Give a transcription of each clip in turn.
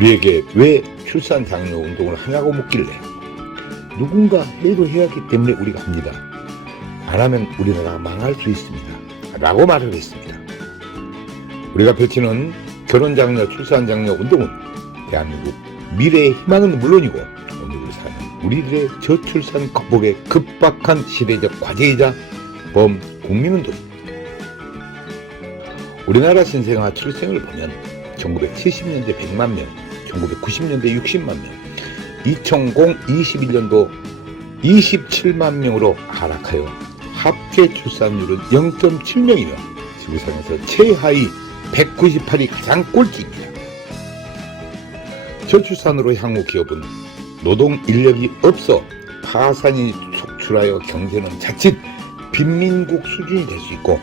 우리에게 왜 출산 장려 운동을 하냐고 묻길래 누군가 해도 해야 하기 때문에 우리가 합니다. 안 하면 우리나라가 망할 수 있습니다. 라고 말을 했습니다. 우리가 펼치는 결혼 장려, 출산 장려 운동은 대한민국 미래의 희망은 물론이고 오늘 사는 우리들의 저출산 극복에 급박한 시대적 과제이자 범국민운동입니다. 우리나라 신생아 출생을 보면 1970년대 100만 명, 1990년대 60만 명, 2021년도 27만 명으로 하락하여 합계 출산율은 0.7명이며 지구상에서 최하위 198이 가장 꼴찌입니다. 저출산으로 향후 기업은 노동 인력이 없어 파산이 속출하여 경제는 자칫 빈민국 수준이 될 수 있고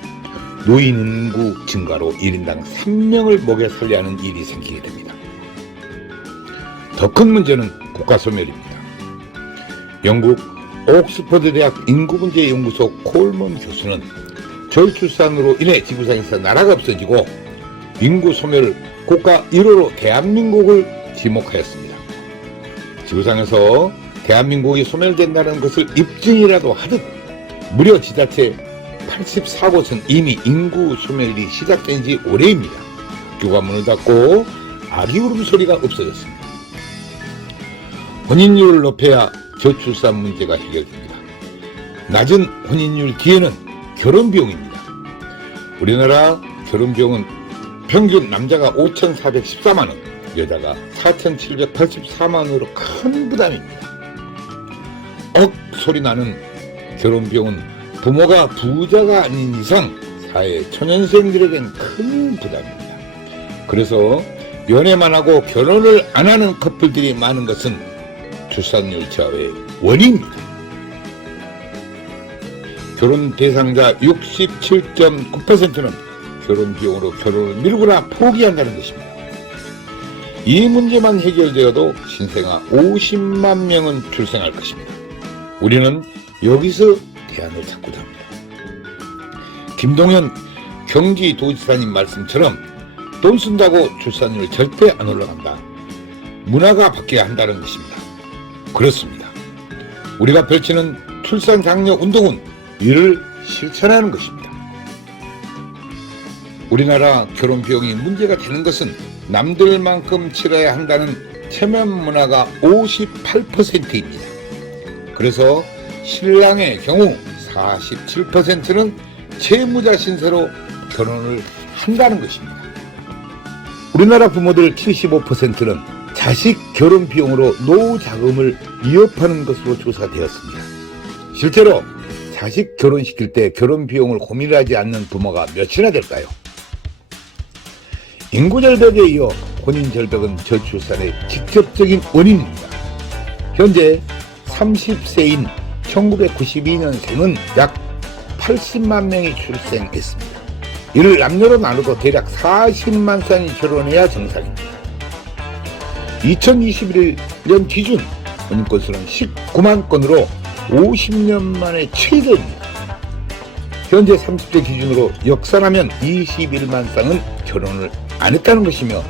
노인 인구 증가로 1인당 3명을 먹여 살려야 하는 일이 생기게 됩니다. 더 큰 문제는 국가 소멸입니다. 영국 옥스퍼드 대학 인구문제연구소 콜먼 교수는 저출산으로 인해 지구상에서 나라가 없어지고 인구 소멸 국가 1호로 대한민국을 지목하였습니다. 지구상에서 대한민국이 소멸된다는 것을 입증이라도 하듯 무려 지자체 84곳은 이미 인구 소멸이 시작된 지 오래입니다. 학교가 문을 닫고 아기 울음소리가 없어졌습니다. 혼인율을 높여야 저출산 문제가 해결됩니다. 낮은 혼인율 뒤에는 결혼비용입니다. 우리나라 결혼비용은 평균 남자가 5,414만원, 여자가 4,784만원으로 큰 부담입니다. 소리 나는 결혼비용은 부모가 부자가 아닌 이상 사회 초년생들에겐 큰 부담입니다. 그래서 연애만 하고 결혼을 안 하는 커플들이 많은 것은 출산율 저하의 원인입니다. 결혼 대상자 67.9%는 결혼 비용으로 결혼을 미루거나 포기한다는 것입니다. 이 문제만 해결되어도 신생아 50만 명은 출생할 것입니다. 우리는 여기서 대안을 찾고자 합니다. 김동연 경기도지사님 말씀처럼 돈 쓴다고 출산율 절대 안 올라간다. 문화가 바뀌어야 한다는 것입니다. 그렇습니다. 우리가 펼치는 출산 장려 운동은 이를 실천하는 것입니다. 우리나라 결혼 비용이 문제가 되는 것은 남들만큼 치러야 한다는 체면 문화가 58%입니다. 그래서 신랑의 경우 47%는 채무자 신세로 결혼을 한다는 것입니다. 우리나라 부모들 75%는 자식 결혼 비용으로 노후 자금을 위협하는 것으로 조사되었습니다. 실제로 자식 결혼시킬 때 결혼 비용을 고민하지 않는 부모가 몇이나 될까요? 인구 절벽에 이어 혼인 절벽은 저출산의 직접적인 원인입니다. 현재 30세인 1992년생은 약 80만 명이 출생했습니다. 이를 남녀로 나누고 대략 40만 쌍이 결혼해야 정상입니다. 2021년 기준 혼인 건수는 19만 건으로 50년 만에 최저입니다. 현재 30세 기준으로 역산하면 21만 쌍은 결혼을 안 했다는 것이며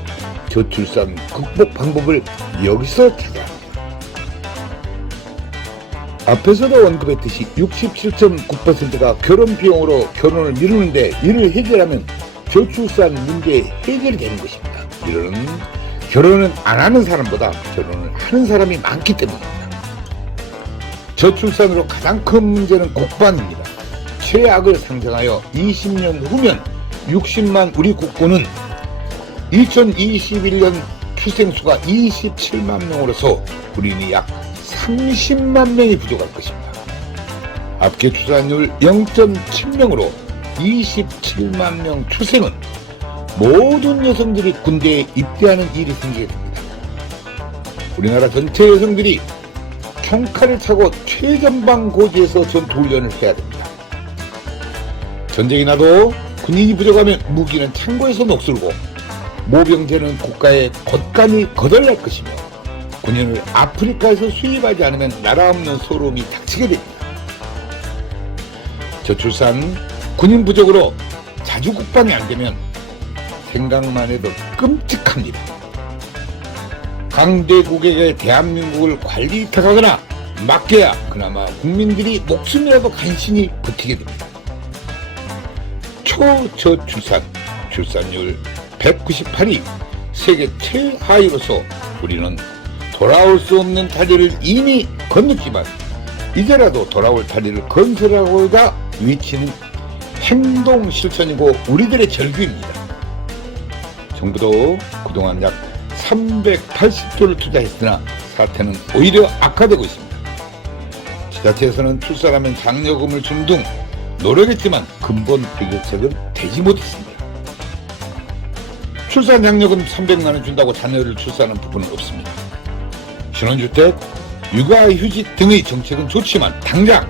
저출산 극복 방법을 여기서 찾아야 합니다. 앞에서도 언급했듯이 67.9%가 결혼 비용으로 결혼을 미루는데 이를 해결하면 저출산 문제 해결이 되는 것입니다. 이는 결혼은 안 하는 사람보다 결혼을 하는 사람이 많기 때문입니다. 저출산으로 가장 큰 문제는 국방입니다. 최악을 상정하여 20년 후면 60만 우리 국군은 2021년 출생수가 27만 명으로서 우리는 약 30만 명이 부족할 것입니다. 합계 출산율 0.7명으로 27만 명 출생은 모든 여성들이 군대에 입대하는 일이 생기게 됩니다. 우리나라 전체 여성들이 총칼을 차고 최전방 고지에서 전투훈련을 해야 됩니다. 전쟁이 나도 군인이 부족하면 무기는 창고에서 녹슬고 모병제는 국가에 곳간이 거덜날 것이며 군인을 아프리카에서 수입하지 않으면 나라 없는 소름이 닥치게 됩니다. 저출산, 군인 부족으로 자주 국방이 안 되면 생각만 해도 끔찍합니다. 강대국에게 대한민국을 관리 위탁하거나 맡겨야 그나마 국민들이 목숨이라도 간신히 버티게 됩니다. 초저출산, 출산율 198위, 세계 최하위로서 우리는 돌아올 수 없는 다리를 이미 건넜지만 이제라도 돌아올 다리를 건설하고자 외치는 행동 실천이고 우리들의 절규입니다. 정부도 그동안 약 380조를 투자했으나 사태는 오히려 악화되고 있습니다. 지자체에서는 출산하면 장려금을 준 등 노력했지만 근본 해결책은 되지 못했습니다. 출산 장려금 300만 원 준다고 자녀를 출산하는 부분은 없습니다. 신혼주택, 육아휴직 등의 정책은 좋지만 당장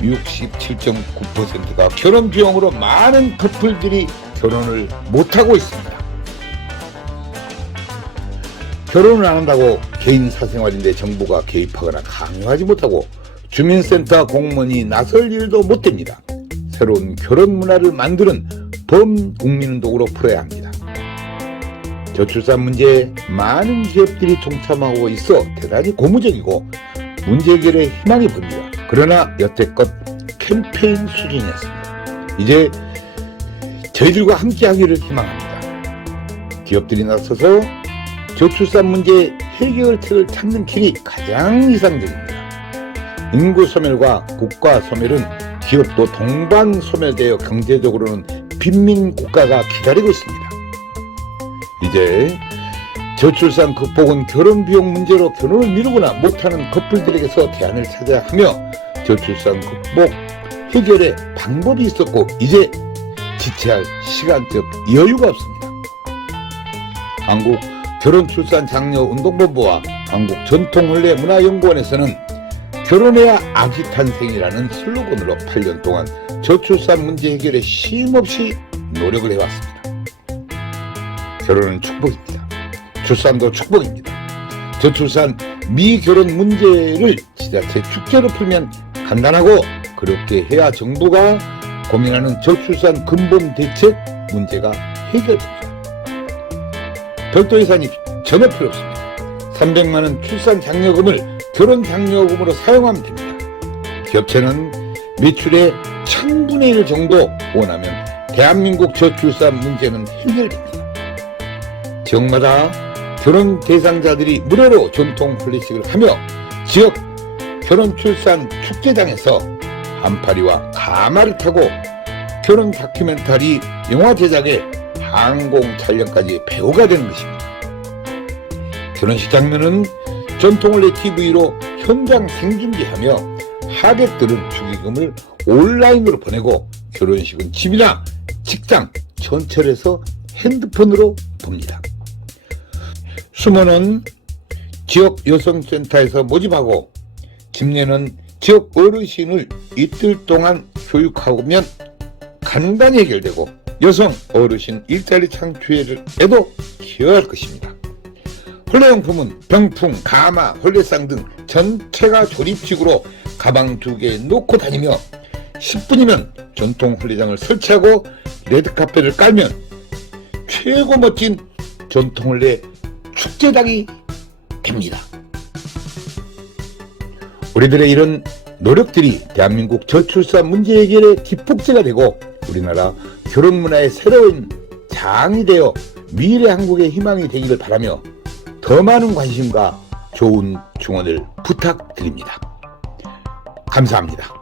67.9%가 결혼 비용으로 많은 커플들이 결혼을 못하고 있습니다. 결혼을 안 한다고 개인 사생활인데 정부가 개입하거나 강요하지 못하고 주민센터 공무원이 나설 일도 못 됩니다. 새로운 결혼 문화를 만드는 범국민운동으로 풀어야 합니다. 저출산 문제에 많은 기업들이 동참하고 있어 대단히 고무적이고 문제 해결에 희망이 보입니다. 그러나 여태껏 캠페인 수준이었습니다. 이제 저희들과 함께하기를 희망합니다. 기업들이 나서서 저출산 문제 해결책을 찾는 길이 가장 이상적입니다. 인구 소멸과 국가 소멸은 기업도 동반 소멸되어 경제적으로는 빈민 국가가 기다리고 있습니다. 이제 저출산 극복은 결혼 비용 문제로 결혼을 미루거나 못하는 커플들에게서 대안을 찾아야 하며 저출산 극복 해결의 방법이 있었고 이제 지체할 시간적 여유가 없습니다. 한국 결혼출산장려운동본부와 한국전통혼례문화연구원에서는 결혼해야 아기 탄생이라는 슬로건으로 8년 동안 저출산 문제 해결에 쉼없이 노력을 해왔습니다. 결혼은 축복입니다. 출산도 축복입니다. 저출산 미결혼 문제를 지자체 축제로 풀면 간단하고 그렇게 해야 정부가 고민하는 저출산 근본 대책 문제가 해결됩니다. 별도 예산이 전혀 필요 없습니다. 300만 원 출산 장려금을 결혼 장려금으로 사용하면 됩니다. 기업체는 매출의 1000분의 1 정도 원하면 대한민국 저출산 문제는 해결됩니다. 지역마다 결혼 대상자들이 무료로 전통婚礼식을 하며 지역 결혼 출산 축제장에서 한파리와 가마를 타고 결혼 다큐멘터리 영화 제작에 항공 촬영까지 배우가 되는 것입니다. 결혼식 장면은 전통혼례 TV로 현장 생중계하며 하객들은 축의금을 온라인으로 보내고 결혼식은 집이나 직장, 전철에서 핸드폰으로 봅니다. 수모는 지역 여성센터에서 모집하고 집례는 지역 어르신을 이틀 동안 교육하면 간단히 해결되고 여성 어르신 일자리 창출에도 기여할 것입니다. 혼례용품은 병풍, 가마, 혼례상 등 전체가 조립식으로 가방 2개 놓고 다니며 10분이면 전통 혼례장을 설치하고 레드카펫을 깔면 최고 멋진 전통 혼례 축제장이 됩니다. 우리들의 이런 노력들이 대한민국 저출산 문제 해결의 기폭제가 되고 우리나라 결혼 문화의 새로운 장이 되어 미래 한국의 희망이 되기를 바라며 더 많은 관심과 좋은 증언을 부탁드립니다. 감사합니다.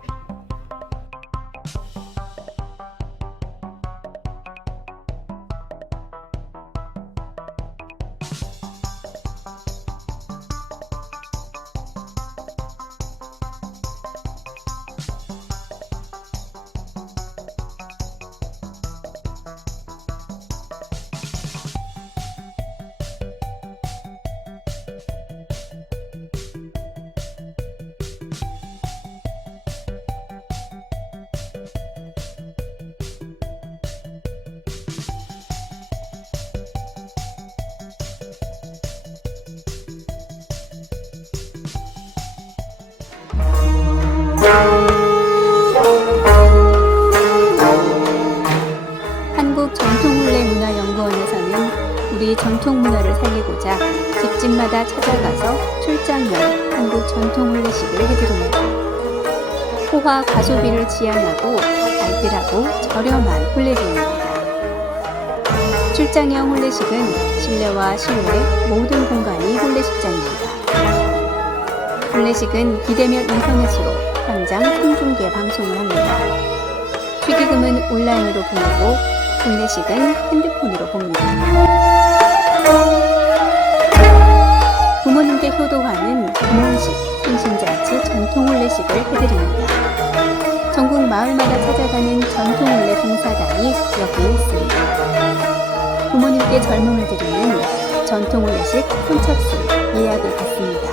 전통 문화를 살리고자 집집마다 찾아가서 출장용 한국 전통 혼례식을 해드립니다. 호화 가소비를 지향하고 알뜰하고 저렴한 혼례비입니다. 출장형 혼례식은 실내와 실외 모든 공간이 혼례식장입니다. 혼례식은 비대면 인터넷으로 현장 생중계 방송을 합니다. 축의금은 온라인으로 보내고 혼례식은 핸드폰으로 봅니다. 부모님께 효도하는 부모식, 생신잔치 전통 혼례식을 해드립니다. 전국 마을마다 찾아가는 전통 혼례 봉사단이 여기에 있습니다. 부모님께 젊음을 드리는 전통 혼례식 선착순 예약을 받습니다.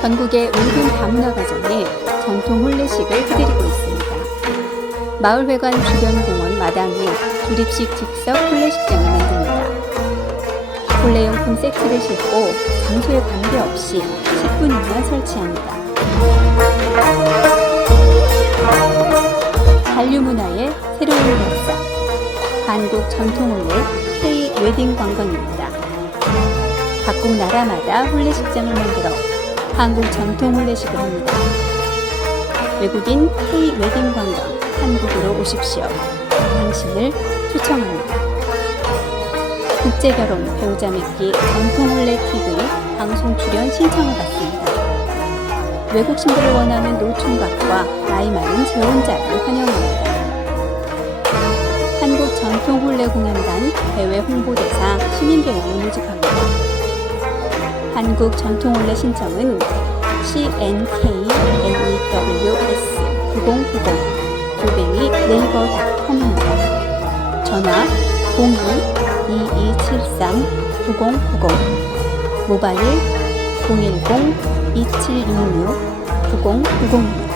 전국의 모든 다문화 가정에 전통 혼례식을 해드리고 있습니다. 마을회관 주변 공원 마당에 조립식 즉석 혼례식장을 만듭니다. 혼례용품 세트를 싣고 장소에 관계없이 10분이면 설치합니다. 한류문화의 새로운 역사, 한국 전통혼례 K-웨딩 관광입니다. 각국 나라마다 혼례식장을 만들어 한국 전통 혼례식을 합니다. 외국인 K-웨딩 관광 한국으로 오십시오. 당신을 초청합니다. 국제결혼 배우자 맺기 전통 혼례 TV 방송 출연 신청을 받습니다. 외국 신부를 원하는 노총각과 나이 많은 재혼자를 환영합니다. 한국 전통 혼례 공연단 대외 홍보대사 시민배우를 모집합니다. 한국 전통 혼례 신청은 CNKNEWS 9090 네이버닷컴입니다. 전화 02-2273-9090 모바일 010-2766-9090입니다.